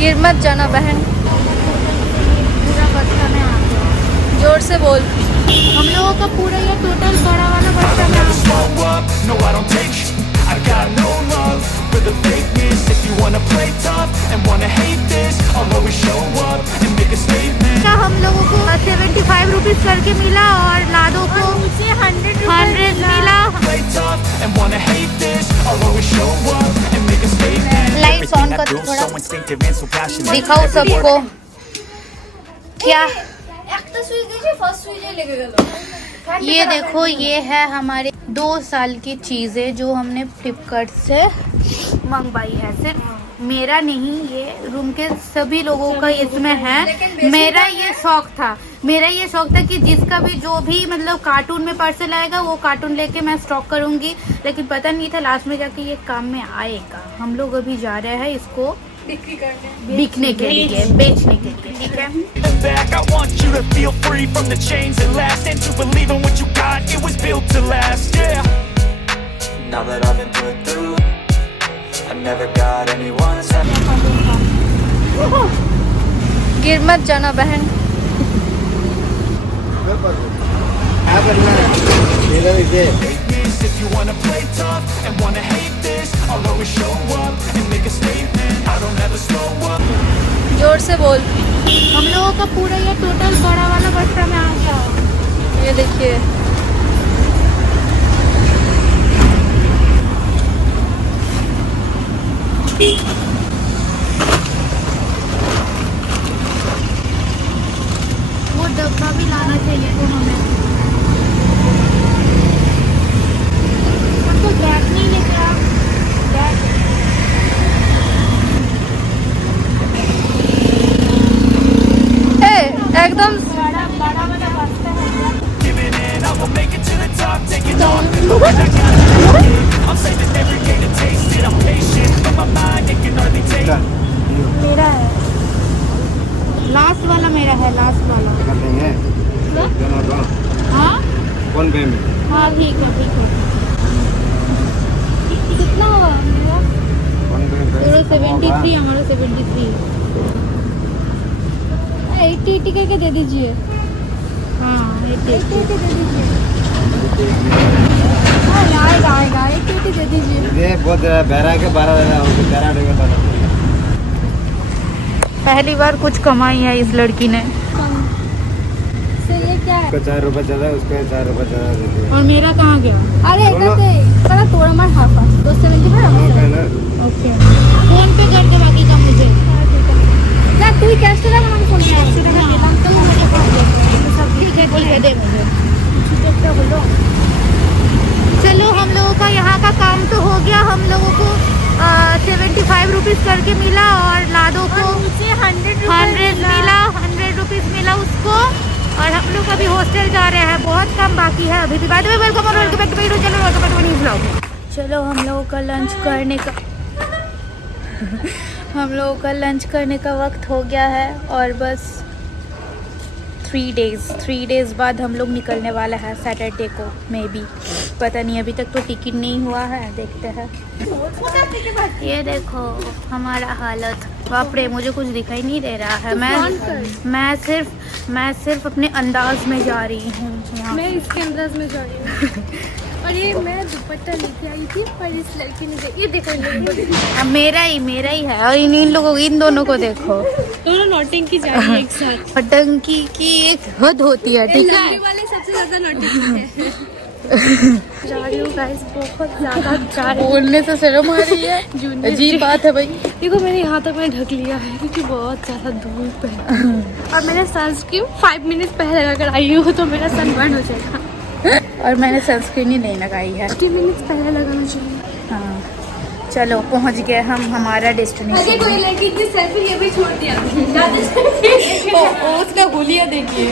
गिर मत जाना बहन, पूरा बच्चा में आ गया। जोर से बोल। हम लोगों का पूरा ये टोटल बड़ा वाला बच्चा में आ गया। No, I don't take sh- I got no love for the fakeness. If you wanna play tough and wanna hate this, I'll always show up and make a statement. हम लोगों को 75 रुपीज करके मिला और लाडो को 100 मिला। Play tough and wanna hate this, I'll always show up and make a statement. Lights on कर थोड़ा, So instinctive and so passionate. दिखाओ सबको क्या। ये देखो, ये है हमारे 2 साल की चीज़ें जो हमने फ्लिपकार्ट से मंगवाई है। सिर्फ मेरा नहीं, ये रूम के सभी लोगों का इसमें है। मेरा ये शौक था कि जिसका भी जो भी मतलब कार्टून में पार्सल आएगा वो कार्टून लेके मैं स्टॉक करूंगी, लेकिन पता नहीं था लास्ट में जाके ये काम में आएगा। हम लोग अभी जा रहे हैं इसको बिकने के लिए, बेचने के लिए, ठीक है। Back, I want you to feel free from the chains that last, and to believe in what you got, it was built to last, yeah. Now that I've been put through, I never got anyone's गिर मत जाना बहन। If you wanna play tough and wanna hate this, I'll always show up and make a statement. I don't ever slow up. जोर से बोल। हम लोगों का पूरा ये टोटल बड़ा वाला बच्चा में आ गया। ये देखिए, वो डब्बा भी लाना चाहिए तो हमें। हमको गैस नहीं लेके आ। एकदम बड़ा वाला बच्चा है। Giving in, I will make it to the top, taking off. I got it. I'm saving every day to taste it. I'm patient, but my mind it can hardly take it. मेरा है last वाला, मेरा है last वाला। हाँ कौन पे में? हाँ ठीक है। कितना हुआ मेरा? तेरा 73, हमारा 73। 80 करके दे दीजिए। हाँ 80 दे दीजिए। हाँ आएगा 80 दे दीजिए। ये बहुत बहरा के 12 पहली बार कुछ कमाई है इस लड़की ने। से ये क्या है? उसको 4 रुपये ज़्यादा, उसको 4 रुपये ज़्यादा देते हैं। और मेरा कहाँ गया? अरे दोनों- करा तोड़ा मार हाफ 275 ओके ना? ओके। फोन पे कर दे बाकी का मुझे। ना तू कैश तो ना फोन पे ऐसे ना देना तो मुझे फोन दे। सब ठीक है बोल दे मुझे। ठीक है बोलो। चलो हम लोगों का यहाँ का काम तो हो गया। हम लोगों को 75 रुपीज़ करके मिला और लाडो को 100 रुपीज़ मिला उसको। और हम लोग अभी हॉस्टल जा रहे हैं, बहुत कम बाकी है अभी भी। बाय द वे वेलकम और welcome back to video channel, welcome back to new vlog. चलो हम लोगों का लंच करने का हम लोगों का लंच करने का वक्त हो गया है और बस 3 डेज़ बाद हम लोग निकलने वाला है सैटरडे को, मे बी, पता नहीं, अभी तक तो टिकट नहीं हुआ है, देखते हैं। ये देखो हमारा हालत, बाप रे, मुझे कुछ दिखाई नहीं दे रहा है। मैं सिर्फ अपने अंदाज में जा रही हूँ यहाँ। मैं इसके अंदाज में जा रही हूँ। और ये मैं दुपट्टा लेके आई थी पर इस लड़की ने ये देखो अब मेरा ही है और इन लोगों इन दोनों को देखो, दोनों नौटंकी जा रही है एक साथ। नौटंकी की एक हद होती है, ठीक है। वाले सबसे ज्यादा नौटंकी है। जा रही हूँ गाइस, बहुत ज्यादा जा रही हूँ। बोलने से शर्म आ रही है, अजीब बात है भाई। देखो मैंने यहाँ तक मैंने ढक लिया है क्योंकि बहुत ज़्यादा धूप है। और मैंने सनस्क्रीन 5 मिनट पहले लगाकर आई हूँ तो मेरा सन बर्न हो जाएगा। और मैंने सनस्क्रीन ही नहीं लगाई है। 50 मिनट पहले लगाना चाहिए। हाँ चलो पहुँच गए हम हमारा डेस्टिनेशन। कोई लड़की की सेल्फी ये भी छोड़ दिया। उसका हुलिया देखिए।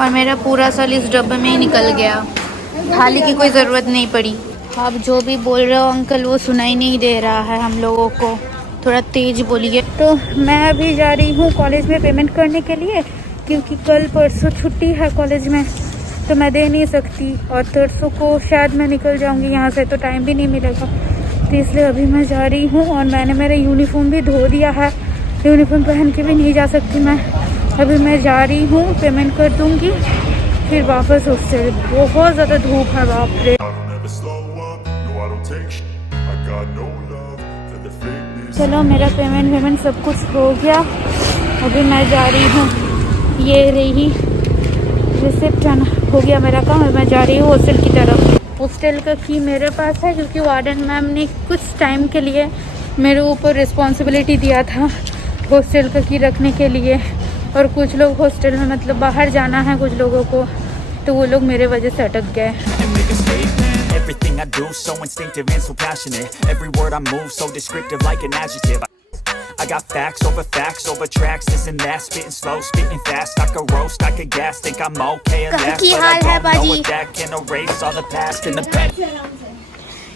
और मेरा पूरा साल इस डब्बे में ही निकल गया, थाली की कोई ज़रूरत नहीं पड़ी। आप जो भी बोल रहे हो अंकल वो सुनाई नहीं दे रहा है हम लोगों को, थोड़ा तेज बोलिए। तो मैं अभी जा रही हूँ कॉलेज में पेमेंट करने के लिए क्योंकि कल परसों छुट्टी है कॉलेज में, तो मैं दे नहीं सकती, और परसों को शायद मैं निकल जाऊंगी यहाँ से, तो टाइम भी नहीं मिलेगा। तो इसलिए अभी मैं जा रही हूँ, और मैंने मेरा यूनिफॉर्म भी धो दिया है। यूनिफॉर्म पहन के भी नहीं जा सकती मैं। अभी मैं जा रही हूँ, पेमेंट कर दूँगी, फिर वापस हॉस्टल। बहुत ज़्यादा धूप है, बाप रे। चलो, मेरा पेमेंट सब कुछ हो गया। अभी मैं जा रही हूँ, ये रही रिसेप्शन, हो गया मेरा काम। मैं जा रही हूँ हॉस्टल की तरफ। हॉस्टल का की मेरे पास है, क्योंकि वार्डन मैम ने कुछ टाइम के लिए मेरे ऊपर रिस्पॉन्सिबिलिटी दिया था हॉस्टल का की रखने के लिए। और कुछ लोग हॉस्टल में मतलब बाहर जाना है कुछ लोगों को, तो वो लोग मेरे वजह से अटक गए। Everything I do so instinctive and so passionate. Every word I move so descriptive like an adjective. I got facts over tracks, this and that, spitting slow, spitting fast. I could roast, I could gas, think I'm okay at last, but I don't know if that can erase all the past and the past.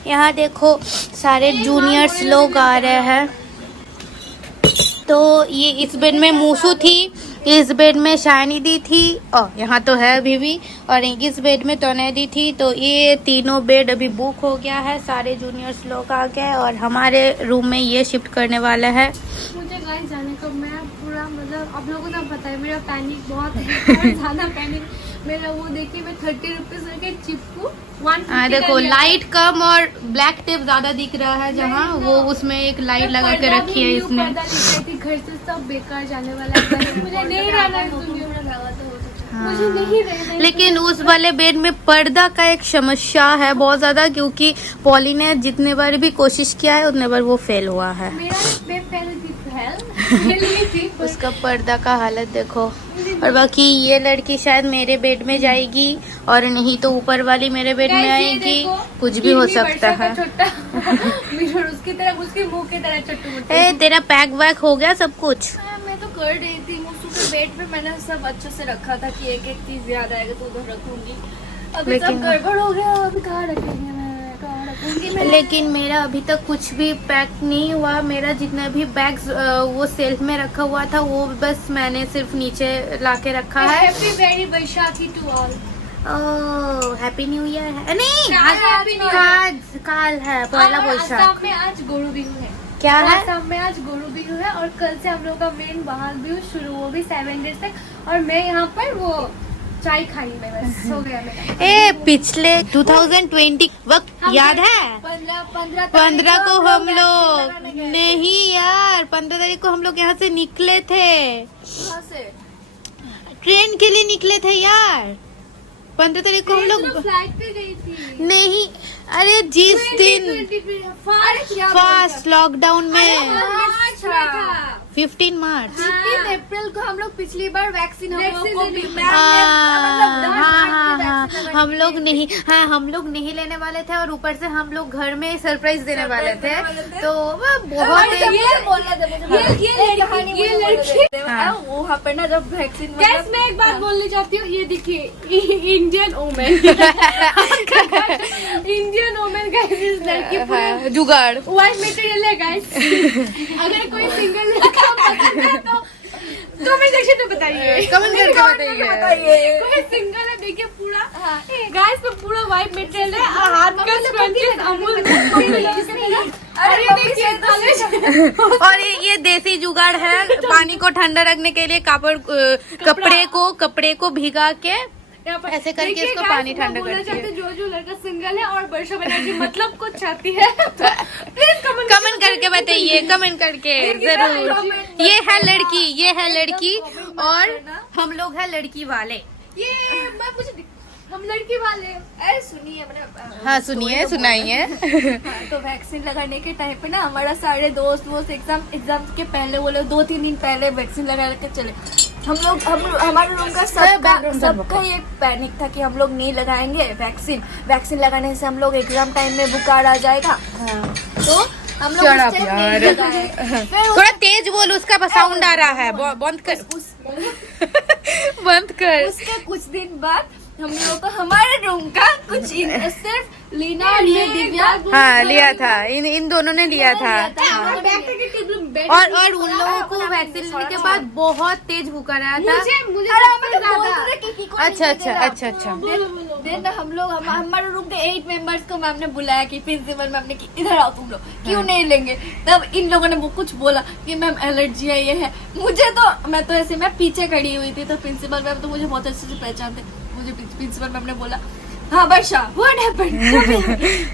यहाँ देखो सारे juniors लोग आ रहे हैं। तो ये इस bed में मूसू थी, इस बेड में शाइनी दी थी, और यहाँ तो है अभी भी, और इस बेड में तोने दी थी। तो ये तीनों बेड अभी बुक हो गया है, सारे जूनियर्स लोग आ गए, और हमारे रूम में ये शिफ्ट करने वाला है। मुझे गाइस जाने का मैं पूरा मतलब आप लोगों को पता है मेरा पैनिक बहुत ज़्यादा पैनिक। मेरा वो देखिए मैं 30 रुपीज़ के चिपकू 150 देखो लाइट कम और ब्लैक टेप ज्यादा दिख रहा है, जहाँ वो उसमें एक लाइट लगा के रखी है इसने। घर से सब बेकार जाने वाला है, मुझे नहीं रहना है दुनिया में, मुझे नहीं रहना है। लेकिन उस वाले बेड में पर्दा का एक समस्या है बहुत ज्यादा, क्योंकि पॉली ने जितने बार भी कोशिश किया है उतने बार वो फेल हुआ है। मेरा बेड पहले थी उसका पर्दा का हालत देखो। और बाकी ये लड़की शायद मेरे बेड में जाएगी, और नहीं तो ऊपर वाली मेरे बेड में आएगी, कुछ भी हो सकता है। उसकी तरह, उसके मुंह की तरह चट्टू। तेरा पैक वैक हो गया सब कुछ? मैं तो कर रही थी, उसके बेड पे मैंने सब अच्छे से रखा था कि एक एक चीज याद आएगा तो उधर रखूंगी। अभी सब गड़बड़ हो गया, अभी कहाँ रखेंगे, लेकिन मेरा अभी तक कुछ भी पैक नहीं हुआ। मेरा जितना भी बैग्स वो सेल्फ में रखा हुआ था वो बस मैंने सिर्फ नीचे लाके रखा है। Happy very Baisakhi to all. Oh happy new year है। नहीं आज काल है पहला बैसाख। आसाम में आज गोरु बिहू है। क्या है? आसाम में आज गोरु बिहू है, और कल से हम लोग का मेन बहाग बिहू शुरू, वो भी 7 डेज तक। और मैं यहाँ पर वो चाय खाई, मैं बस हो गया मेरा। पिछले 2020 वक्त याद है? 15 को हम लोग नहीं यार, 15 तारीख को हम लोग यहाँ से निकले थे। कहाँ से? ट्रेन के लिए निकले थे यार। 15 तारीख को हम लोग फ्लाइट पे गई थी। नहीं, अरे जिस दिन फर्स्ट लॉकडाउन में 15 मार्च 15 अप्रैल को हम लोग पिछली बार वैक्सीन हम लोग नहीं लेने वाले थे, और ऊपर से हम लोग घर में सरप्राइज देने वाले थे। तो बहुत वहाँ पर ना जब वैक्सीन, मैं एक बात बोलनी चाहती हूँ। ये देखिए इंडियन वुमेन इंडियन वुमेन लड़की जुगाड़ व्हाइट मटेरियल है गाइस। अगर कोई सिंगल लड़का पसंद है तो कमेंट सेक्शन में बताइए, कमेंट करके बताइए। कोई सिंगल है देखिए पूरा गाइस पे पूरा व्हाइट मटेरियल है, हाथ का स्पंजेस अमूल। अरे देखिए और ये देसी जुगाड़ है, पानी को ठंडा रखने के लिए कपड़े को भिगा के ऐसे करके इसको पानी ठंडा करती है। जो लड़का सिंगल है और वर्षा बनर्जी मतलब कुछ चाहती है तो प्लीज कमेंट करके बताइए, कमेंट करके जरूर। ये है लड़की और हम लोग है लड़की वाले। हम लड़की वाले सुनिए हाँ सुनिए, सुनाइए। तो वैक्सीन लगाने के टाइम पे ना हमारा सारे दोस्त एग्जाम के पहले वो लोग 2-3 दिन पहले वैक्सीन लगा के चले। हमारे रूम का सबका ये पैनिक था कि हम लोग नहीं लगाएंगे वैक्सीन लगाने से हम लोग एग्जाम टाइम में बुखार आ जाएगा। तो हम लोग नहीं लगाए। थोड़ा तेज बोल, उसका साउंड आ रहा है, बंद कर। उसके कुछ दिन बाद हम लोग को हमारे रूम का कुछ सिर्फ लीना और दिव्या लिया था, इन दोनों ने लिया था। और उन लोगों को वैक्सीन लेने के बाद बहुत तेज बुखार आया था। अच्छा। देन हम लोग हमारे रूम के 8 मेंबर्स को मैम ने बुलाया कि प्रिंसिपल मैम ने कि इधर आओ तुम लोग, क्यों नहीं लेंगे। तब इन लोगों ने वो कुछ बोला कि मैम एलर्जी है, ये है। मुझे तो मैं पीछे खड़ी हुई थी, तो प्रिंसिपल मैम तो मुझे बहुत अच्छे से पहचानते। मुझे प्रिंसिपल मैम ने बोला, हाँ वर्षा व्हाट हैपेंड,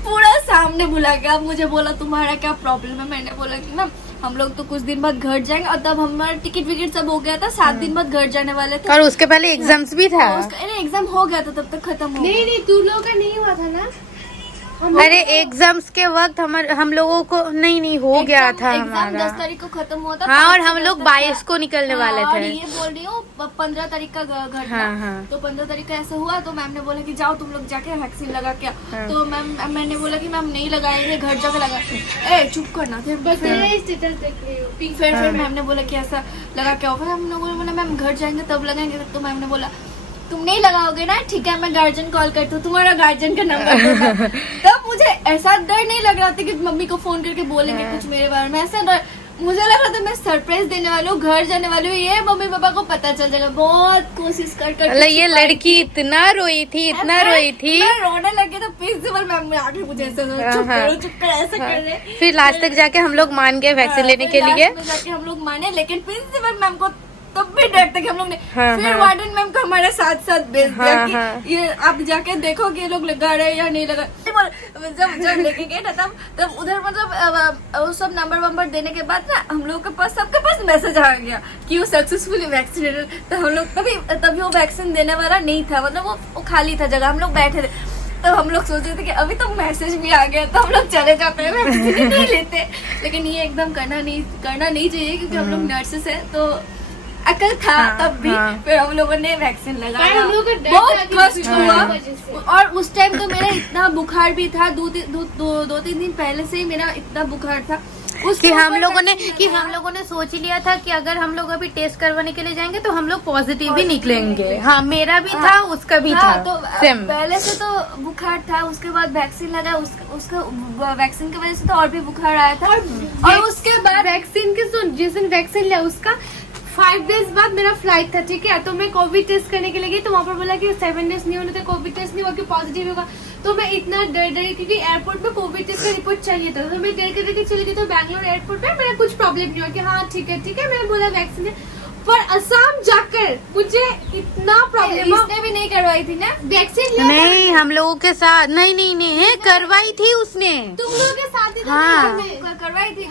पूरा सामने बुला के अब मुझे बोला तुम्हारा क्या प्रॉब्लम है। मैंने बोला कि मैम हम लोग तो कुछ दिन बाद घर जाएंगे, और तब हमारा टिकट विकेट सब हो गया था, 7 दिन बाद घर जाने वाले थे। और उसके पहले एग्जाम्स भी था। एग्जाम हो गया था, तब तक खत्म हो गया। नहीं तू लोगों का नहीं हुआ था ना। अरे एग्जाम्स के वक्त हम लोगों को नहीं हो गया था एग्जाम हमारा। 10 तारीख को खत्म हुआ था। हाँ, और हम लोग 22 को निकलने वाले और थे। ये बोल रही हूँ 15 तारीख का घर था। हाँ। तो 15 तारीख का ऐसा हुआ, तो मैम ने बोला कि जाओ तुम लोग जाके वैक्सीन लगा के। तो मैंने बोला कि मैम नहीं लगाएंगे, घर जाके लगा। ए चुप करना। फिर मैम ने बोला कि ऐसा लगा के आओ। फिर हम लोगों ने बोला मैम घर जाएंगे तब लगाएंगे। तो मैम ने बोला तुम नहीं लगाओगे ना, ठीक है मैं गार्जियन कॉल करती हूँ, तुम्हारा गार्जियन का नंबर दूंगा। तब मुझे ऐसा डर नहीं लग रहा था कि मम्मी को फोन करके बोलेंगे कुछ मेरे बारे में। ऐसा डर मुझे लग रहा था मैं सरप्राइज देने वाली हूँ, घर जाने वाली हूँ, ये मम्मी पापा को पता चल जाएगा। बहुत कोशिश कर ये लड़की इतना रोई थी मैं रोने लगी। तो प्रिंसिपल मैम ने आके मुझे ऐसे चुप कर ऐसा कर रहे। फिर लास्ट तक जाके हम लोग मान गए वैक्सीन लेने के लिए। लास्ट में जाके हम लोग माने, लेकिन प्रिंसिपल मैम को तब भी डर था कि हम लोग ने। फिर वार्डन मैम को हमारे साथ भेज दिया कि ये आप जाके देखो कि ये लोग लगा रहे हैं या नहीं लगा। जब लेके गए ना तब उधर मतलब वो सब नंबर देने के बाद ना हम लोग के पास सबके पास मैसेज आ गया कि वो सक्सेसफुली वैक्सीनेटेड। तो हम लोग तभी वो वैक्सीन देने वाला नहीं था, मतलब वो खाली था जगह, हम लोग बैठे थे। तो हम लोग सोच रहे थे कि अभी तो मैसेज भी आ गया, तो हम लोग चले जाते हैं, वैक्सीन नहीं लेते। लेकिन ये एकदम करना नहीं चाहिए, क्योंकि हम लोग नर्सेस हैं तो अकल था तब भी। फिर हम लोगों ने वैक्सीन लगाया, बहुत कष्ट हुआ। और उस टाइम तो मेरा इतना बुखार भी था, 2-3 दिन पहले से ही मेरा इतना बुखार था कि हम लोगों ने सोच ही लिया था कि अगर हम लोग अभी टेस्ट करवाने के लिए जाएंगे तो हम लोग पॉजिटिव ही निकलेंगे। हाँ, मेरा भी था, उसका भी था। तो पहले से तो बुखार था, उसके बाद वैक्सीन लगा, उसका वैक्सीन की वजह से तो और भी बुखार आया था। और उसके बाद वैक्सीन के जिस दिन वैक्सीन लिया उसका 5 डेज बाद मेरा फ्लाइट था, ठीक है। तो मैं कोविड टेस्ट करने के लिए गई, तो वहाँ पर बोला कि 7 डेज नहीं होने थे, कोविड टेस्ट नहीं हुआ कि पॉजिटिव होगा। तो मैं इतना डर क्योंकि एयरपोर्ट में कोविड टेस्ट का रिपोर्ट चाहिए था। तो मैं डर के चली गई। तो बैंगलोर एयरपोर्ट में मेरा कुछ प्रॉब्लम नहीं हुआ कि हाँ ठीक है मैं बोला वैक्सीन है। पर असम जाकर मुझे इतना प्रॉब्लम। इसने भी नहीं करवाई थी ना वैक्सीन? नहीं, हम लोगों के साथ नहीं करवाई थी उसने। तुम लोगों के साथ ही करवाई थी।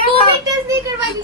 कोविड टेस्ट नहीं करवाई थी।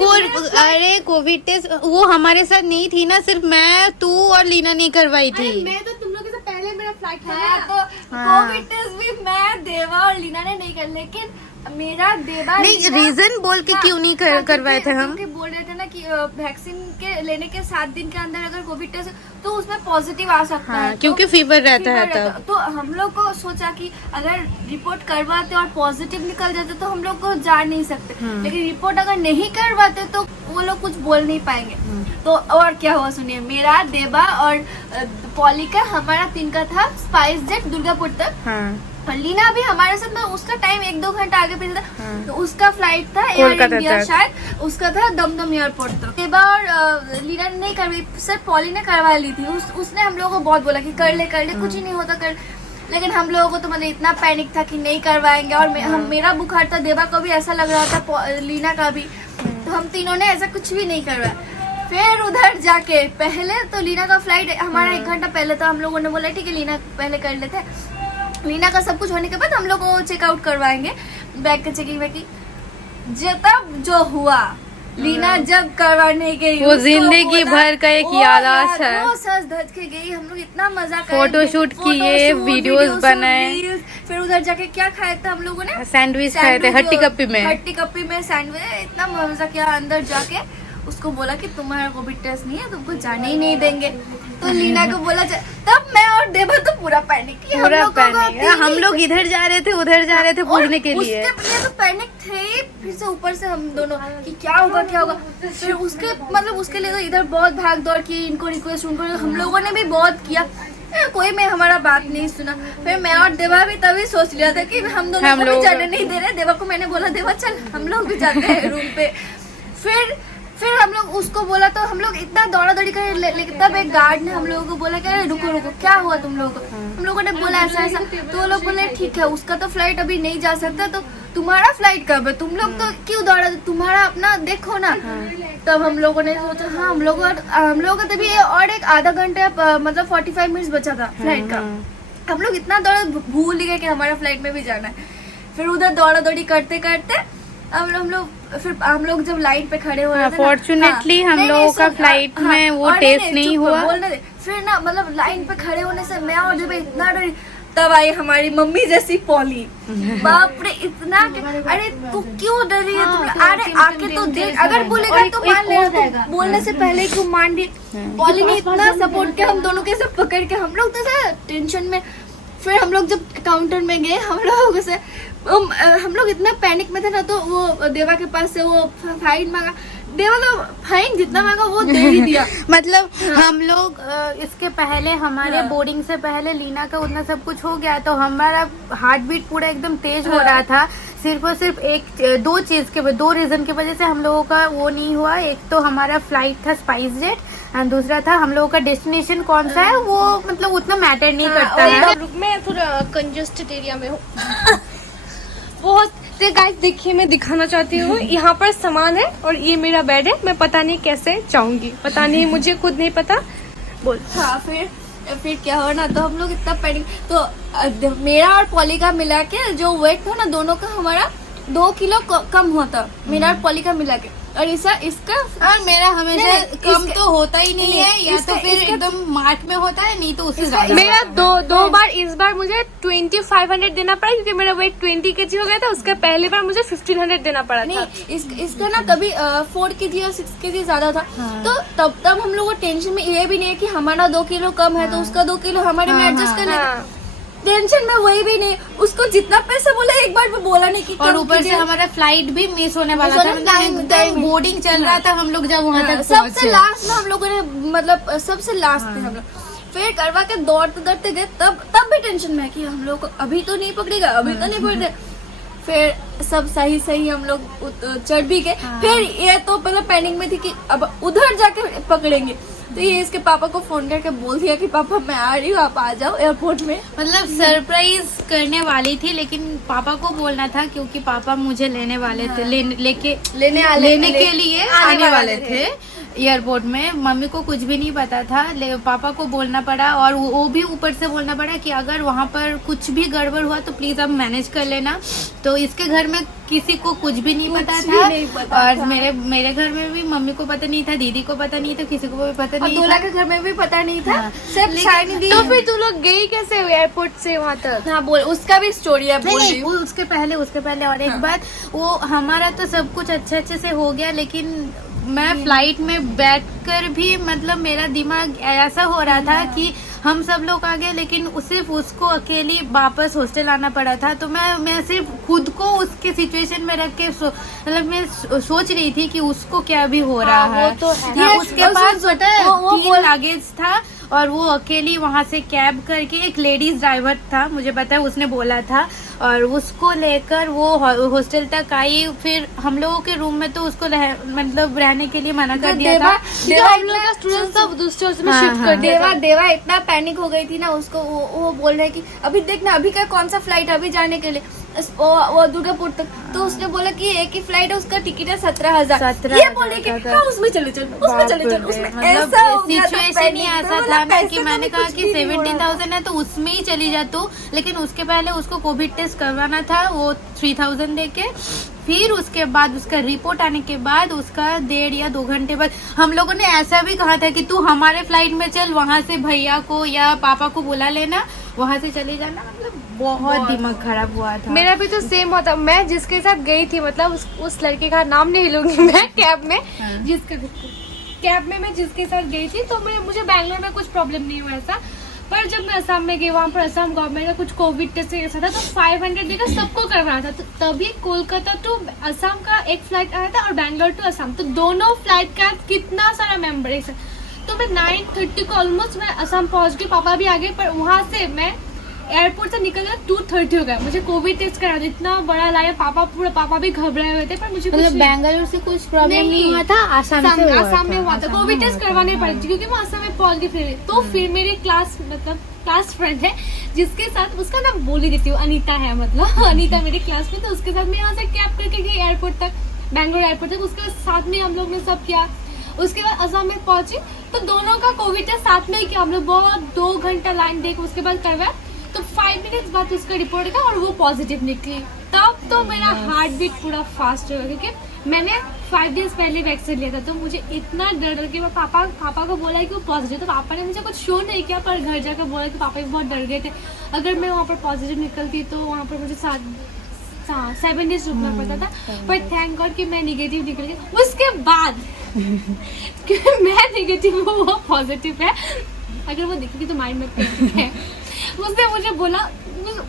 अरे कोविड टेस्ट वो हमारे साथ नहीं थी ना, सिर्फ मैं, तू और लीना नहीं करवाई थी। मैं तो तुम लोगों से पहले मेरा फ्लाइट था। तो कोविड टेस्ट भी मैं, देवा और लीना ने नहीं कर, लेकिन मेरा देवा नहीं, रीजन बोल के क्यों नहीं करवाए थे हम? क्योंकि बोल रहे थे ना कि वैक्सीन के लेने के 7 दिन के अंदर अगर कोविड टेस्ट तो उसमें पॉजिटिव आ सकता है, क्योंकि फीवर रहता है तब। तो हम लोग को सोचा कि अगर रिपोर्ट करवाते और पॉजिटिव निकल जाते तो हम लोग को जा नहीं सकते, लेकिन रिपोर्ट अगर नहीं करवाते तो वो लोग कुछ बोल नहीं पाएंगे। तो और क्या हुआ सुनिए, मेरा, देवा और पॉली का, हमारा 3 का था स्पाइस जेट दुर्गापुर तक। लीना भी हमारे साथ में, उसका टाइम 1-2 घंटा आगे पीछे था। तो उसका फ्लाइट था एयर इंडिया, शायद उसका था दमदम एयरपोर्ट तक। एक बार लीना ने नहीं करवाई, सिर्फ पॉली ने करवा ली थी। उसने हम लोगों को बहुत बोला कि कर ले कुछ ही नहीं होता कर। लेकिन हम लोगों को तो मतलब इतना पैनिक था कि नहीं करवाएंगे। और मेरा बुखार था, देवा को भी ऐसा लग रहा था, लीना का भी। तो हम तीनों ने ऐसा कुछ भी नहीं करवाया। फिर उधर जाके पहले तो लीना का फ्लाइट हमारा 1 घंटा पहले था। हम लोगों ने बोला ठीक है लीना पहले कर लेते हैं। लीना का सब कुछ होने के बाद हम लोग को चेकआउट करवाएंगे, बैग के चेकिंग तब जो हुआ, लीना जब करवाने गई, वो जिंदगी भर का एक याददाश्त है। वो सच धज के गई, हम लोग इतना मजा कर, फोटोशूट किए, वीडियोस बनाए। फिर उधर जाके क्या खाए थे हम लोगों ने? सैंडविच खाए थे हट्टी कप्पी में सैंडविच। इतना मजा किया। अंदर जाके उसको बोला कि तुम्हारा कोविड टेस्ट नहीं है, तुमको जाने ही नहीं देंगे। तो लीना को बोला, तब मैं और देवा तो पूरा पैनिक किया। हम लोग इधर जा रहे थे उधर जा रहे थे पूछने के लिए। उसके लिए तो पैनिक थे, फिर से ऊपर से हम दोनों कि क्या होगा। फिर उसके लिए तो इधर बहुत भाग दौड़ की, इनको रिक्वेस्ट उनको हम लोगों ने भी बहुत किया। कोई मैं हमारा बात नहीं सुना। फिर मैं और देवा भी तभी सोच लिया था कि हम दोनों को भी जाने नहीं दे रहे। देवा को मैंने बोला देवा चल हम लोग भी जाते हैं रूम पे। फिर हम लोग उसको बोला तो हम लोग इतना दौड़ा दौड़ी कर, लेकिन तब एक गार्ड ने हम लोगों को बोला कि रुको रुको क्या हुआ तुम लोगों को। हम लोगों ने बोला ऐसा ऐसा, तो वो लोग बोले ठीक है उसका तो फ्लाइट अभी नहीं जा सकता, तो तुम्हारा फ्लाइट कब है, तुम लोग तो क्यों दौड़ा, तुम्हारा अपना देखो ना। तब हम लोगों ने सोचा हाँ हम लोगों का तभी और एक आधा घंटे मतलब 45 मिनट्स बचा था फ्लाइट का। हम लोग इतना दौड़ा भूल गए कि हमारा फ्लाइट में भी जाना है। फिर उधर दौड़ा दौड़ी करते करते हम लोग जब लाइन पे खड़े हो रहे थे, फॉर्चुनेटली हम लोगों का फ्लाइट में वो टेस्ट नहीं हुआ। फिर ना मतलब लाइन पे खड़े होने से मैं और जब इतना डरी, तब आई हमारी मम्मी जैसी पॉली। बाप रे इतना अरे तू क्यों डरी है तुम, अरे आके तो देख, अगर बोलेगा तो मान लेगा, बोलने से पहले क्यों मान ली। पॉली ने इतना सपोर्ट किया हम दोनों के, सब पकड़ के हम लोग तो टेंशन में। फिर हम लोग जब काउंटर में गए हम लोग इतना पैनिक में थे ना, तो वो देवा के पास से वो फाइन मांगा। देवा तो फाइन जितना मांगा वो दे ही दिया। मतलब हम लोग इसके पहले हमारे बोर्डिंग से पहले लीना का उतना सब कुछ हो गया, तो हमारा हार्ट बीट पूरा एकदम तेज हो रहा था। सिर्फ और सिर्फ दो रीजन की वजह से हम लोगों का वो नहीं हुआ। एक तो हमारा फ्लाइट था स्पाइस जेट, एंड दूसरा था हम लोगों का डेस्टिनेशन कौन सा है वो मतलब उतना मैटर नहीं करता है। मैं थोड़ा कंजस्टेड एरिया में हूँ बहुत। तो गाइस देखिए मैं दिखाना चाहती हूँ, यहाँ पर सामान है और ये मेरा बेड है। मैं पता नहीं कैसे जाऊंगी, पता नहीं, मुझे खुद नहीं पता। बोल। हाँ फिर क्या हो ना, तो हम लोग इतना पैनिक, तो मेरा और पॉली का मिला के जो वेट था ना दोनों का हमारा 2 किलो कम हुआ था, मेरा और पॉली का मिला के। और इसका और मेरा हमेशा कम तो होता ही नहीं है, या तो फिर इसका एकदम मार्च में होता है, नहीं तो उससे ज्यादा। मेरा दो बार, इस बार मुझे 2500 देना पड़ा क्योंकि मेरा वेट 20 kg हो गया था। उसका पहली बार मुझे 1500 देना पड़ा था। इसका ना तभी 4 kg या 6 kg ज्यादा था। तो तब हम लोग को टेंशन में ये भी नहीं है कि हमारा 2 किलो कम है तो उसका 2 किलो हमारे में एडजस्ट कर लेगा। टेंशन में वही भी नहीं, उसको जितना पैसे बोला एक बार भी बोला नहीं कि। और ऊपर से हमारा फ्लाइट भी मिस होने वाला था, मतलब बोर्डिंग चल रहा था हम लोग जब वहाँ तक सबसे लास्ट में हम लोगों ने मतलब सबसे लास्ट थे हम लोग। फिर करवा के दौड़ते गए, तब भी टेंशन में कि हम लोग को अभी तो नहीं पकड़ेगा, अभी तो नहीं पकड़े। फिर सब सही हम लोग चढ़ भी गए। फिर ये तो मतलब पैनिक में थी कि अब उधर जाके पकड़ेंगे, तो ये इसके पापा को फोन करके बोल दिया कि पापा मैं आ रही हूँ, आप आ जाओ एयरपोर्ट में। मतलब सरप्राइज करने वाली थी, लेकिन पापा को बोलना था क्योंकि पापा मुझे लेने वाले थे, लेने के लिए आने वाले थे एयरपोर्ट में। मम्मी को कुछ भी नहीं पता था, पापा को बोलना पड़ा, और वो भी ऊपर से बोलना पड़ा कि अगर वहाँ पर कुछ भी गड़बड़ हुआ तो प्लीज आप मैनेज कर लेना। तो इसके घर में किसी को कुछ भी नहीं पता था, और मेरे घर में भी मम्मी को पता नहीं था, दीदी को पता नहीं था, किसी को भी पता नहीं था, के घर में भी पता नहीं था, सिर्फ शायद। तो फिर तू लोग गई कैसे एयरपोर्ट से वहाँ तक? हाँ बोल, उसका भी स्टोरी है। नहीं, उसके पहले और एक बात, वो हमारा तो सब कुछ अच्छे से हो गया, लेकिन मैं फ्लाइट में बैठकर भी मतलब मेरा दिमाग ऐसा हो रहा था कि हम सब लोग आ गए, लेकिन सिर्फ उसको अकेली वापस हॉस्टल आना पड़ा था। तो मैं सिर्फ खुद को उसके सिचुएशन में रख के मतलब मैं सोच रही थी कि उसको क्या भी हो रहा है। वो तो उसके पास 3 लगेज था, और वो अकेली वहाँ से कैब करके, एक लेडीज ड्राइवर था मुझे पता है, उसने बोला था, और उसको लेकर वो हॉस्टल तक आई। फिर हम लोगों के रूम में तो उसको मतलब रहने के लिए मना कर दिया था। हम लोग का स्टूडेंट सब दूसरे हॉस्टल में शिफ्ट कर दिया। देवा इतना पैनिक हो गई थी ना, उसको वो बोल रहे कि अभी देखना अभी का कौन सा फ्लाइट अभी जाने के लिए वो दुर्गापुर तक। तो उसने बोला कि एक ही फ्लाइट है, उसका टिकट है 17,000। ये बोले कि हाँ उसमें चले चल, उसमें चले चल, उसमें ऐसा सिचुएशन ही ऐसा था ना कि मैंने कहा कि 17,000 है तो उसमें ही चली जा तू। लेकिन उसके पहले उसको कोविड टेस्ट करवाना था, वो 3,000 देके। फिर उसके बाद उसका रिपोर्ट आने के बाद उसका 1.5 या 2 घंटे बाद हम लोगों ने ऐसा भी कहा था कि तू हमारे फ्लाइट में चल, वहाँ से भैया को या पापा को बुला लेना, वहाँ से चले जाना। मतलब बहुत दिमाग खराब हुआ था। मेरा भी तो सेम हुआ था। मैं जिसके साथ गई थी, मतलब उस लड़के का नाम नहीं लूंगी मैं, कैब में मैं जिसके साथ गई थी, तो मुझे बैंगलोर में कुछ प्रॉब्लम नहीं हुआ ऐसा। पर जब मैं असम में गई, वहाँ पर असम गवर्नमेंट का कुछ कोविड टेस्ट ऐसा था, तो 500 देकर सबको करवाना था। तो तभी कोलकाता टू असम का एक फ्लाइट आया था और बैंगलोर टू असम, तो दोनों फ्लाइट का कितना सारा मेंबर है। तो मैं 9:30 को ऑलमोस्ट मैं असम पहुंच गई, पापा भी आ गए, पर वहाँ से मैं एयरपोर्ट से निकल गया 2:30 हो गया। मुझे कोविड टेस्ट करा था, इतना बड़ा लाया, पापा भी घबराए हुए थे, पर मुझे कुछ मतलब बैंगलोर से कुछ प्रॉब्लम नहीं हुआ था, आसाम में हुआ था। कोविड टेस्ट करवाने पड़े थे क्योंकि मैं असम में पहुंच गई। फिर मेरे क्लास फ्रेंड है जिसके साथ, उसका नाम बोल ही देती हूँ, अनीता है, मतलब अनीता मेरी क्लास में, तो उसके साथ मैं यहाँ से कैब करके गई एयरपोर्ट तक, बैंगलोर एयरपोर्ट तक। उसके साथ में हम लोग ने सब किया। उसके बाद असम में पहुंची तो दोनों का कोविड टेस्ट साथ में ही किया हम लोग, बहुत 2 घंटा लाइन देख उसके बाद करवाया। तो 5 मिनट्स बाद उसका रिपोर्ट का और वो पॉजिटिव निकली। तब तो मेरा हार्ट बीट पूरा फास्ट हो गया, क्योंकि मैंने 5 डेज पहले वैक्सीन लिया था। तो मुझे इतना डर कि मैं पापा को बोला कि वो पॉजिटिव, तो पापा ने मुझे कुछ शो नहीं किया, पर घर जाकर बोला कि पापा भी बहुत डर गए थे। अगर मैं वहाँ पर पॉजिटिव निकलती तो वहाँ पर मुझे 7 डेज रुकना पड़ता था, पर थैंक गॉड कि मैं निगेटिव निकल गई। उसके बाद क्योंकि मैं निगेटिव हूँ, वो पॉजिटिव है, अगर वो दिखेगी तो माइंड में है। उसने मुझे बोला,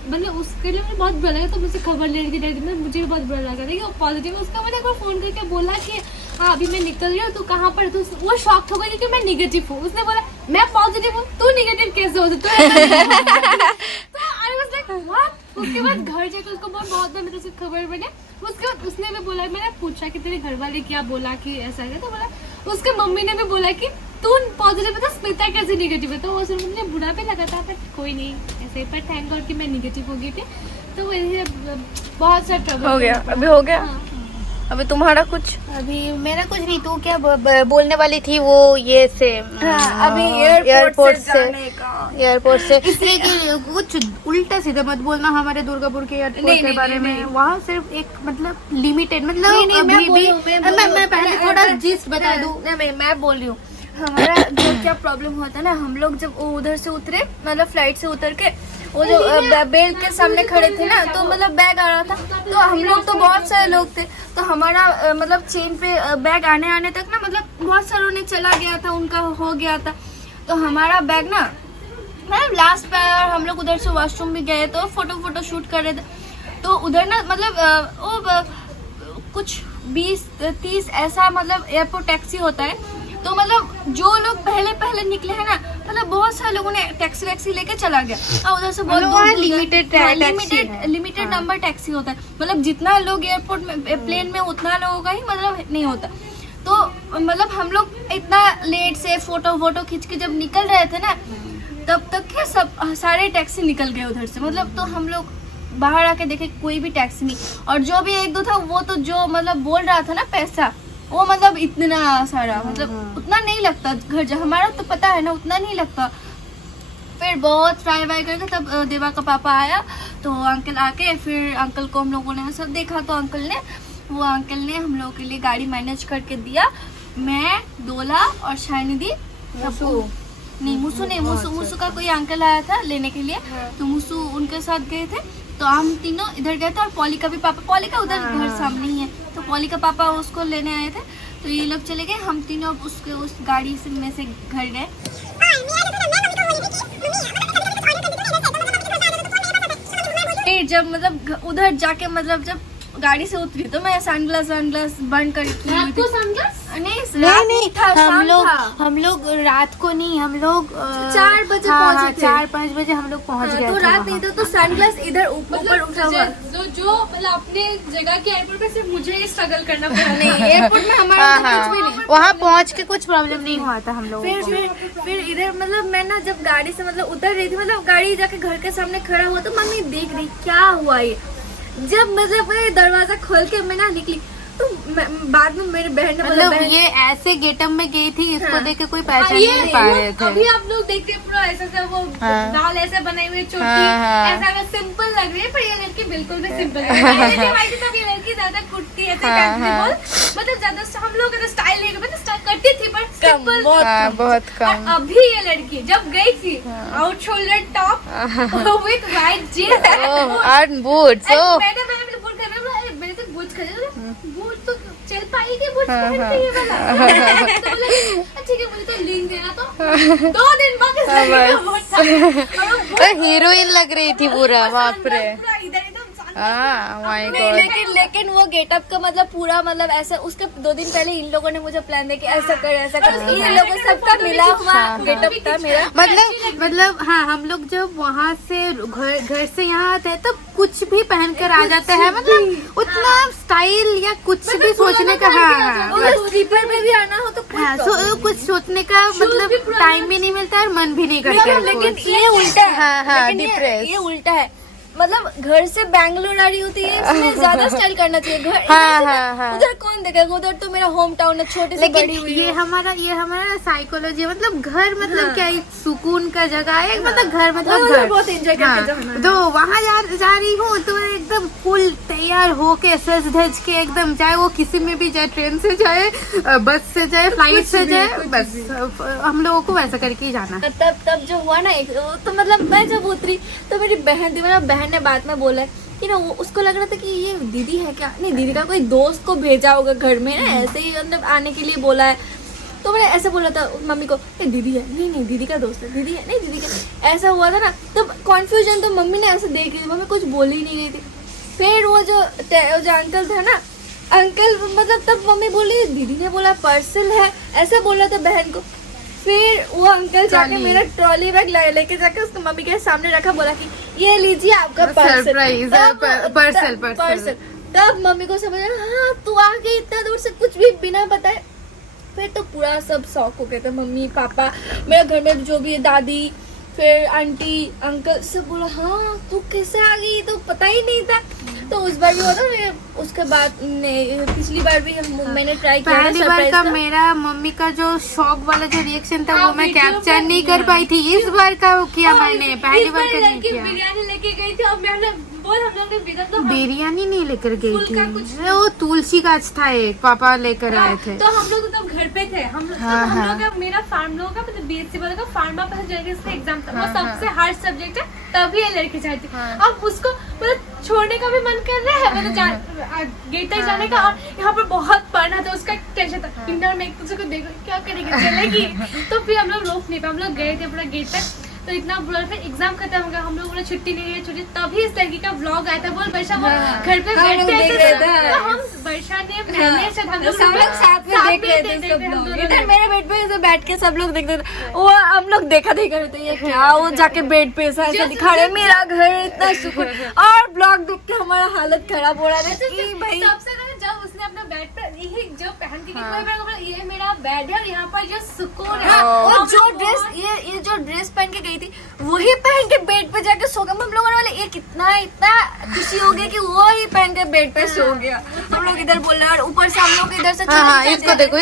मतलब उसके लिए मुझे बहुत बुरा लगा, तो मुझे खबर ले रही थी डैडी में, मुझे भी बहुत बुरा लगा था कि वो पॉजिटिव है। उसका मैंने एक बार फोन करके बोला कि हाँ अभी मैं निकल रही हूँ, तू कहाँ पर? तो वो शॉक हो गई क्योंकि मैं निगेटिव हूँ। उसने बोला मैं पॉजिटिव हूँ, तू निगेटिव कैसे हो सकता है? तो आई वाज लाइक व्हाट। उसके बाद घर जाकर उसको बहुत बार मेरे से खबर बने। उसके बाद उसने भी बोला, मैंने पूछा कि तेरे घर वाले क्या बोला कि ऐसा है, तो बोला उसके मम्मी ने भी बोला कि तू पॉजिटिव है तो स्मिता कैसे निगेटिव है। तो वो सुन मुझे बुरा भी लगा था, पर कोई नहीं ऐसे, पर थैंक गॉड कि मैं निगेटिव हो गई थी। तो वही बहुत सा ट्रबल हो गया, अभी हो गया। अभी तुम्हारा कुछ? अभी मेरा कुछ नहीं। तू क्या बोलने वाली थी? वो ये से अभी एयरपोर्ट से इसलिए कि कुछ उल्टा सीधा मत बोलना हमारे दुर्गापुर के एयरपोर्ट के बारे में। वहाँ सिर्फ एक मतलब लिमिटेड, मतलब मैं पहले थोड़ा जिस्ट बता दूँ। मैं बोल रही हूँ, हमारा जो क्या प्रॉब्लम हुआ था ना, हम लोग जब उधर से उतरे, मतलब फ्लाइट से उतर के वो जो बेल के सामने खड़े थे ना, तो मतलब बैग आ रहा था, तो हम लोग तो बहुत सारे लोग थे, तो हमारा मतलब चेन पे बैग आने तक ना, मतलब बहुत सारों ने चला गया था, उनका हो गया था। तो हमारा बैग ना, मतलब लास्ट पे हम लोग उधर से वॉशरूम भी गए, तो फोटो शूट कर रहे थे। तो उधर ना मतलब वो कुछ 20-30 ऐसा मतलब एयरपोर्ट टैक्सी होता है। तो मतलब जो लोग पहले निकले हैं ना, मतलब बहुत सारे लोगों ने टैक्सी वैक्सी लेके चला गया, और उधर से बहुत लिमिटेड नंबर टैक्सी होता है। मतलब जितना लोग एयरपोर्ट में प्लेन में उतना लोगों का ही मतलब नहीं होता। तो मतलब हम लोग इतना लेट से फोटो खींच के जब निकल रहे थे ना, तब तक के सब सारे टैक्सी निकल गए उधर से। मतलब तो हम लोग बाहर आके देखे कोई भी टैक्सी नहीं, और जो भी 1-2 था वो तो जो मतलब बोल रहा था ना पैसा, वो मतलब इतना सारा मतलब उतना नहीं लगता घर जा, हमारा तो पता है ना उतना नहीं लगता। फिर बहुत ट्राई वाई करके तब देवा का पापा आया, तो अंकल आके फिर अंकल को हम लोगों ने सब देखा, तो अंकल ने हम लोगों के लिए गाड़ी मैनेज करके दिया। मैं, दोला और शाइनिदी, मुसु का कोई अंकल आया था लेने के लिए, तो मुसु उनके साथ गए थे। तो हम तीनों इधर गए थे, और पॉली का भी पापा, पॉली का उधर घर सामने ही है, तो पॉली का पापा उसको लेने आए थे। तो ये लोग चले गए, हम तीनों उस गाड़ी से में से घर गए। जब मतलब उधर जाके मतलब जब गाड़ी से उतरी तो मैं सनग्लास बंद करके हम लोग रात को नहीं, हम लोग 4 बजे पहुंचे थे। 4-5 बजे हम लोग पहुंच गए तो थे रात नहीं था, तो सनग्लास इधर ऊपर उठा हुआ। जो मतलब अपने जगह के एयरपोर्ट पे सिर्फ मुझे ही स्ट्रगल करना पड़ा। नहीं, एयरपोर्ट में हमारा कुछ भी नहीं। वहाँ पहुँच के कुछ प्रॉब्लम नहीं हुआ था हम लोग। फिर इधर मतलब मैं ना जब गाड़ी से मतलब उतर रही थी, मतलब गाड़ी जाके घर के सामने खड़ा हुआ, तो मम्मी देख रही क्या हुआ ये। जब मतलब दरवाजा खोल के मैं ना निकली, तो बाद में मेरे बहन ने मतलब ये ऐसे गेटअप में गई थी, इसको देख के कोई पहचान नहीं पा रहे थे। अभी आप लोग देखते हैं पूरा ऐसा वो दाल ऐसे बनाई हुई चोटी, ऐसा सिंपल लग रही है, पर ये लड़की बिल्कुल भी सिंपल नहीं है। जब आई थी तब ये लड़की ज्यादा कुर्ती ऐसे मतलब ज्यादा हम लोग स्टाइल नहीं करती थी, पर सिंपल बहुत कम। अभी ये लड़की जब गई थी out shoulder top width white jeans and boots, boot तो चल पाएगी, बूट पहन के ये वाला। तो बोला ठीक है, मुझे तो लिंक देना। तो 2 दिन बाद इस हीरोइन हीरोइन लग रही थी पूरा, बाप रे। इधर एकदम माय नहीं, लेकिन वो गेटअप का मतलब पूरा मतलब ऐसा उसके 2 दिन पहले इन लोगों ने मुझे प्लान दिया कि ऐसा कर इन लोगों सबका मिला हुआ गेटअप था मेरा। मतलब हाँ, हम लोग जब वहाँ से घर से यहाँ आते हैं तब कुछ भी पहन कर आ जाते हैं, मतलब उतना स्टाइल या कुछ भी सोचने का स्लीपर में भी आना हो तो कुछ सोचने का मतलब टाइम भी नहीं मिलता और मन भी नहीं करता। लेकिन ये उल्टा है, डिप्रेस। ये उल्टा है, मतलब घर से बैंगलोर आ रही होती है इसलिए ज्यादा स्टाइल करना चाहिए। घर उधर कौन देखेगा, उधर तो मेरा होम टाउन है, छोटे से बड़ी हुई ये हमारा साइकोलॉजी, मतलब घर मतलब क्या एक सुकून का जगह है, मतलब घर मतलब घर बहुत एंजॉय करके जाना। तो वहाँ जा रही हूँ तो एकदम फुल तैयार होके सज धज के एकदम, चाहे वो किसी में भी जाए, ट्रेन से जाए, बस से जाए, फ्लाइट से जाए, बस हम लोगों को वैसा करके ही जाना। तब जो हुआ ना तो मतलब मैं जब उतरी तो मेरी बहन थी, मेरा बहन ने बाद में बोला कि ना उसको लग रहा था कि ये दीदी है क्या, नहीं दीदी का कोई दोस्त को भेजा होगा घर में ना, ऐसे ही मतलब आने के लिए बोला है। तो मैंने ऐसे बोला था मम्मी को, दीदी है, नहीं दीदी का दोस्त है, दीदी है, नहीं दीदी का, ऐसा हुआ था ना। तब कॉन्फ्यूजन, तो मम्मी ने ऐसे देख ली, मम्मी कुछ बोल ही नहीं रही थी। फिर वो जो अंकल था ना, अंकल मतलब तब मम्मी बोली दीदी ने बोला पार्सल है, ऐसा बोला था बहन को। फिर वो अंकल जाके मेरा ट्रॉली बैग लेके जाके उसको मम्मी के सामने रखा, बोला कि ये लीजिए आपका पार्सल। तब मम्मी को समझ आया, हाँ तू आ गई इतना दूर से कुछ भी बिना बताए। फिर तो पूरा सब शौक हो गया था, मम्मी पापा, मेरा घर में जो भी है, दादी, फिर आंटी अंकल, सब बोला हाँ तू कैसे आ गई, तो पता ही नहीं था। तो उस बार भी हुआ था, उसके बाद पिछली बार भी मैंने ट्राई किया। पहली बार का मेरा मम्मी का जो शॉक वाला जो रिएक्शन था वो मैं कैप्चर नहीं कर पाई थी। इस बार का किया मैंने, पहली बार का नहीं किया। बिरयानी लेके गई थी और मैंने हम लोग ने बिरयानी नहीं लेकर गई थी, वो तुलसी गाछ था एक, पापा लेकर आए थे। तो हम लोग तब घर पे थे, हम लोग का मेरा फार्म लोगों का मतलब बीएससी वाला का फार्मा पर जाएंगे, इसका एग्जाम था, वो सबसे हार्ड सब्जेक्ट है, तभी ये लड़की चाहती। अब उसको मतलब छोड़ने का भी मन कर रहा है, मतलब गेट तक जाने का, और यहाँ पर बहुत पढ़ना था, उसका टेंशन था इंटर में, एक दूसरे को देखो क्या करेगी, चलेगी। तो फिर हम लोग रोक नहीं पाए, हम लोग गए थे पूरा गेट तक, तो इतना बुरा। फिर एग्जाम खत्म हो गया, हम लोग बोला छुट्टी नहीं है, छुट्टी, तभी इस लड़की का व्लॉग आया था, बोल वर्षा वो घर पे बैठते थे, तो हम वर्षा ने पहले से हम लोग साथ में देख रहे थे उसका ब्लॉग। इधर मेरे बेड पे ऐसे बैठ के सब लोग देखते थे, वो हम लोग देखा कर रहे थे, ये क्या, वो जाके बेड पे ऐसा दिखा रहे मेरा घर इतना सुकून, और ब्लॉग देख के हमारा हालत खराब हो रहा था कि भाई। सबसे जब उसने अपना बेड पर यही जो पहन के ये मेरा बेड है और यहाँ पर जो सुकून है, और जो ड्रेस ये जो ड्रेस पहन के गई थी वही पहन के बेड पे जाके सो गए। हम लोगों ने बोले ये कितना इतना खुशी हो गई कि वो ही पहन के बेड पे सो गया। हम लोग इधर बोल रहे हैं और ऊपर से हम लोग इधर से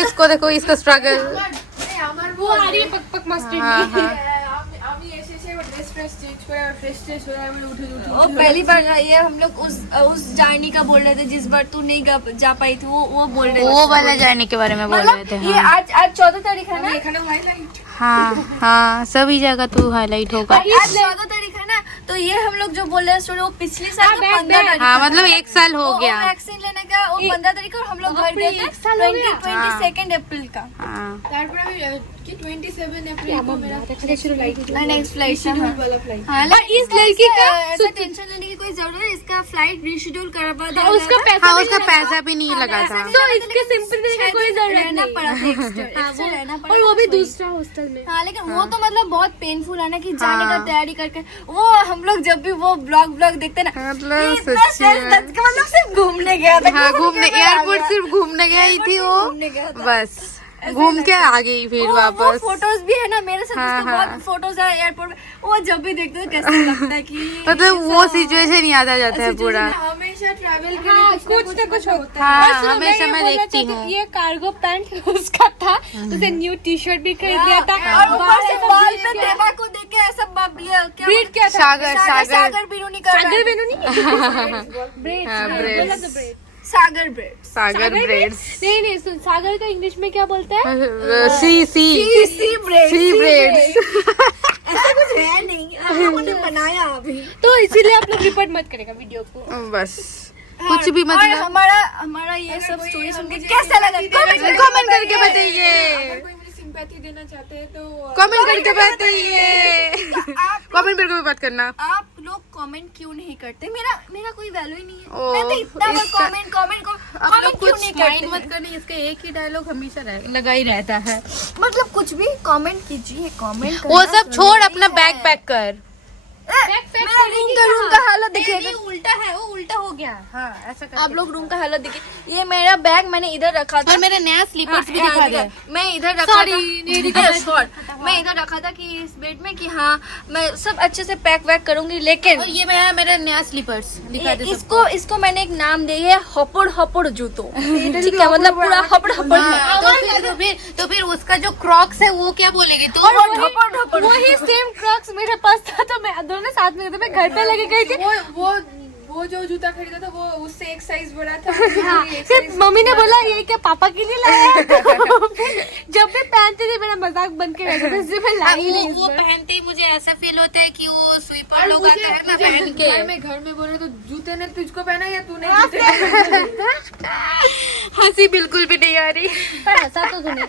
इसको देखो इसका स्ट्रगल, वो आ रही है पक पक मस्ती। पहली बार ये हम लोग उस जर्नी का बोल रहे थे जिस बार तू नहीं जा पाई थी, वो बोल रहे थे, वो वाला जर्नी के बारे में बोल रहे थे। ये आज 14 तारीख है ना, हाँ सभी जगह तू हाईलाइट होगा। आज 14 तारीख है ना, तो ये हम लोग जो बोल रहे हैं वो पिछले साल 15 तारीख, हाँ मतलब 1 साल हो गया वैक्सीन लेने का, वो 15 तारीख और हम लोग घर गए थे 22 अप्रैल का। 27 अप्रैल को मेरा नेक्स्ट फ्लाइट था। इस लड़की का ऐसा टेंशन लेने की कोई जरूरत है, इसका फ्लाइट रिशेड्यूल करवा दिया, उसका पैसा भी नहीं लगा था, तो इसके सिंपल की कोई जरूरत रहना नहीं, पड़ा था एक्स्ट्रा रहना पड़ा, और वो भी दूसरा हॉस्टल में। हाँ लेकिन वो तो मतलब बहुत पेनफुल है ना कि जाने का तैयारी करके, वो हम लोग जब भी वो ब्लॉग देखते ना, मतलब सिर्फ घूमने गया था, घूमने एयरपोर्ट सिर्फ घूमने गई थी वो, बस घूम के आ गई फिर वापस। फोटोज भी है ना मेरे साथ, उसके बहुत फोटोज है एयरपोर्ट में, वो जब भी देखते हैं कैसे लगता है कि मतलब वो सिचुएशन याद आ जाता है पूरा। हमेशा ट्रैवल कुछ ना कुछ होता है। है। हमेशा मैं देखती हूँ। ये कार्गो पैंट उसका था, उसे न्यू टी शर्ट भी खरीद लिया था, और ऊपर से बाल पे देवा को देख के ऐसा ब्रेड क्या था, सागर बिरूनी कर रहा है। ब्रेड सागर ब्रेड नहीं सुन, सागर का इंग्लिश में क्या बोलते हैं? सी ब्रेड ऐसा कुछ है नहीं, हम लोगों ने बनाया अभी, तो इसीलिए आप लोग रिपोर्ट मत करेगा वीडियो को, बस कुछ भी मतलब। हमारा ये सब स्टोरी सुन के कैसा लगा कमेंट करके बताइए। सिंपैथी देना चाहते हैं तो कमेंट करके बात करिए, कमेंट करके बात करना। आप लोग कमेंट क्यों नहीं करते? मेरा कोई वैल्यू ही नहीं है। ओ, मैं तो इतना इसका- कमेंट आप लोग क्यों कुछ नहीं माइंड मत करते? करना, इसका एक ही डायलॉग हमेशा लगा ही रहता है। मतलब कुछ भी कमेंट कीजिए, कमेंट वो सब छोड़, अपना बैग पैक कर। मेरा रूम का हालत देखिए। उल्टा है, वो उल्टा हो गया। हाँ, ऐसा कर। आप लोग रूम का हालत देखिए। ये मेरा बैग मैंने इधर रखा था। और मेरे नया स्लीपर्स भी दिखा दे। मैं इधर रखा था। मैं इधर रखा था कि इस बेड में कि हाँ मैं सब अच्छे से पैक वैक करूंगी, लेकिन और ये मेरा नया स्लीपर्स दिखा दे। इसको मैंने एक नाम दी है, हपड़ हपड़ जूतो। ठीक है, मतलब पूरा हपड़ हपड़ है। तो फिर उसका जो क्रॉक्स है वो क्या बोलेगी तू? वही सेम क्रॉक्स मेरे पास था, तो मैं दोनों साथ में गए थे। मैं घर पे लेके गई थी। वो जो जूता खरीदा था वो उससे एक साइज बड़ा था। हाँ, फिर मम्मी ने बोला ये क्या पापा के लिए लाया है? तो फिर जब भी पहनती थी मेरा मजाक बन के रहता था, इसलिए मैं लाई नहीं इस वो बार। पहनते ही मुझे ऐसा फील होता है कि वो स्वीपर लोग आते हैं ना पहन के। घर में बोले तो जूते ने तुझको पहना या तूने जूते? हंसी बिल्कुल भी नहीं आ रही। पर ऐसा तो सुने